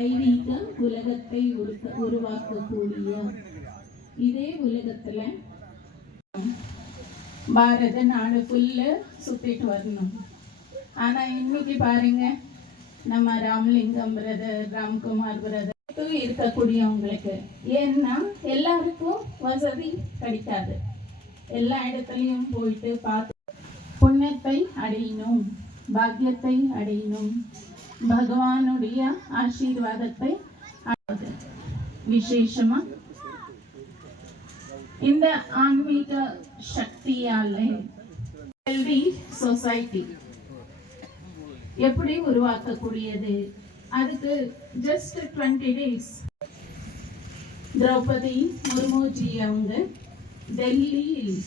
தெய்வீக உலகத்தை உருவாக்கக்கூடிய இதே உலகத்துல பாரத நாடு ஃபுல்ல சுத்திட்டு வரணும். ஆனா இன்னைக்கு பாருங்க, நம்ம ராமலிங்கம் பிரதர், ராம்குமார் பிரதர் இருக்கக்கூடியவங்களுக்கு ஏன்னா எல்லாருக்கும் வசதி கிடைக்காது. எல்லா இடத்துலையும் போயிட்டு பார்த்து புண்ணியத்தை அடையணும், பாக்கியத்தை அடையணும், பகவானுடைய ஆசீர்வாதத்தை விசேஷமா இந்த ஆன்மீக சக்தியால ஹெல்தி சொசைட்டி எப்படி உருவாக்கக்கூடியது, அதுக்கு ஜஸ்ட் 20 days திரௌபதி முர்முஜி அவங்க டெல்லியில்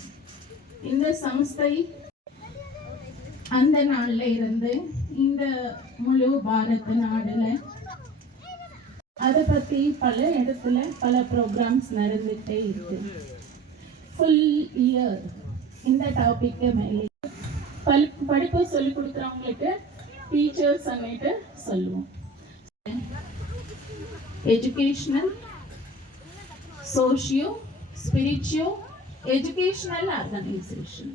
இந்த சம்ஸ்தை அந்த நாள்ல இருந்து இந்த முழு பாரத நாடுல அதை பத்தி பல இடத்துல பல ப்ரோக்ராம்ஸ் நடந்துட்டே இருக்கு. ஃபுல் இயர் இந்த டாபிக் மேலே படிப்பு சொல்லி கொடுக்குறவங்களுக்கு டீச்சர்ஸ் அன்னைட்டு சொல்லுவோம். எஜுகேஷனல், சோஷியோ ஸ்பிரிச்சுவோ எஜுகேஷனல் ஆர்கனைசேஷன்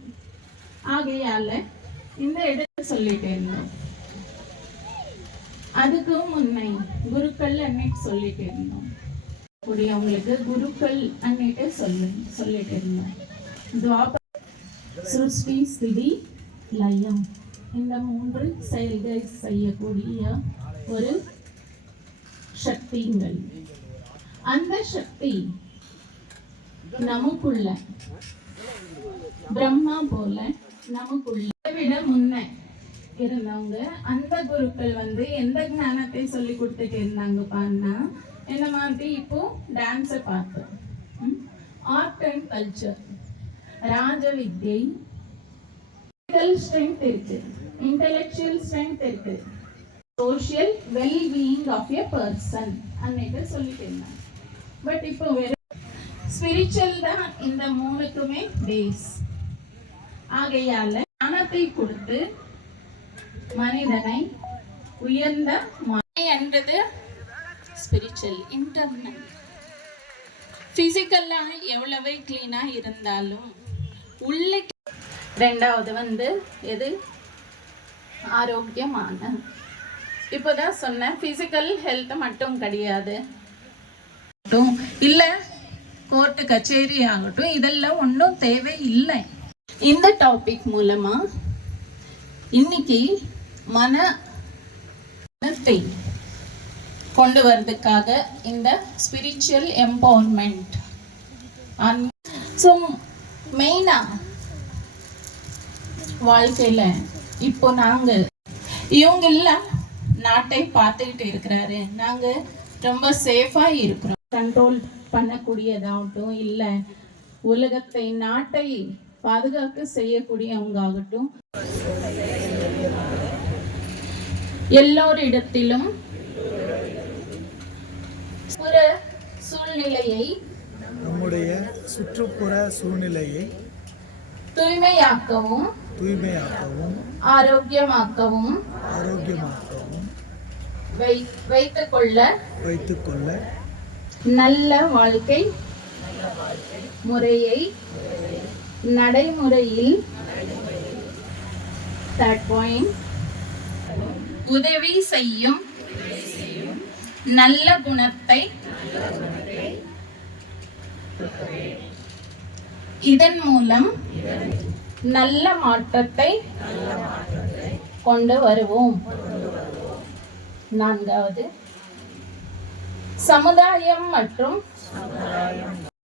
ஆகையால இந்த இடத்தை சொல்லிட்டே இருந்தோம். அதுக்கு முன்னை குருக்கள் அன்னைக்கு சொல்லிட்டு இருந்தோம். அவங்களுக்கு குருக்கள் அன்னைட்டு சொல்லிட்டு இருந்தோம். துவாபர, சிருஷ்டி, ஸ்திதி, லயம் இந்த 3 செயல்கள் செய்யக்கூடிய ஒரு சக்திங்கள். அந்த சக்தி நமக்குள்ள பிரம்மா போல நமக்குள்ள விட முன்ன இருந்தவங்க அந்த குருக்கள் எந்த ஞானத்தை சொல்லி கொடுத்துட்டு இருந்தாங்க பாருன்னா, என்ன மாதிரி இப்போ டான்ஸை பார்த்தோம், ஆர்ட் அண்ட் கல்ச்சர், ராஜ வித்யை, ஸ்ட்ரென்த் இருக்கு, இன்டெலெக்சுவல் ஸ்ட்ரென்த் இருக்கு, social well being of a person அன்னைக்கு சொல்லிட்டு இருந்தாங்க. பட் இப்போ வெறும் ஸ்பிரிச்சுவல் தான் இந்த 3க்குமே பேஸ். ஆகையால ஞானத்தை கொடுத்து மனிதனை உயர்ந்த என்றது ஸ்பிரிச்சுவல். இன்டர்னல் பிசிக்கல்லா எவ்வளவு கிளீனா இருந்தாலும் உள்ள. ரெண்டாவது எது ஆரோக்கியமான. இப்போதான் சொன்னேன், பிசிக்கல் ஹெல்த் மட்டும் கிடையாது, இல்ல கோர்ட்டு கச்சேரி ஆகட்டும், இதெல்லாம் ஒன்றும் தேவை இல்லை. இந்த டாபிக் மூலமா இன்னைக்கு மனத்தை கொண்டு வர்றதுக்காக இந்த ஸ்பிரிச்சுவல் எம்பவர்மெண்ட். ஸோ மெயினா வாழ்க்கையில இப்போ நாங்க இவங்க எல்லாம் நாட்டை பார்த்துக்கிட்டு இருக்கிறாரு, நாங்க ரொம்ப சேஃபா இருக்கிறோம், கண்ட்ரோல் பண்ணக்கூடியதாகட்டும், இல்லை உலகத்தை நாட்டை பாதுகாக்க செய்யக்கூடியவங்க ஆகட்டும், எல்லோரிடத்திலும் சூழ்நிலையை, நம்முடைய சுற்றுப்புற சூழ்நிலையை தூய்மையாக்கவும் ஆரோக்கியமாக்கவும் வைத்துக்கொள்ள நல்ல வாழ்க்கை முறையை நடைமுறையில் உதவி செய்யும் நல்ல குணத்தை இதன் மூலம் நல்ல மாற்றத்தை கொண்டு வருவோம். 4வது சமுதாயம் மற்றும்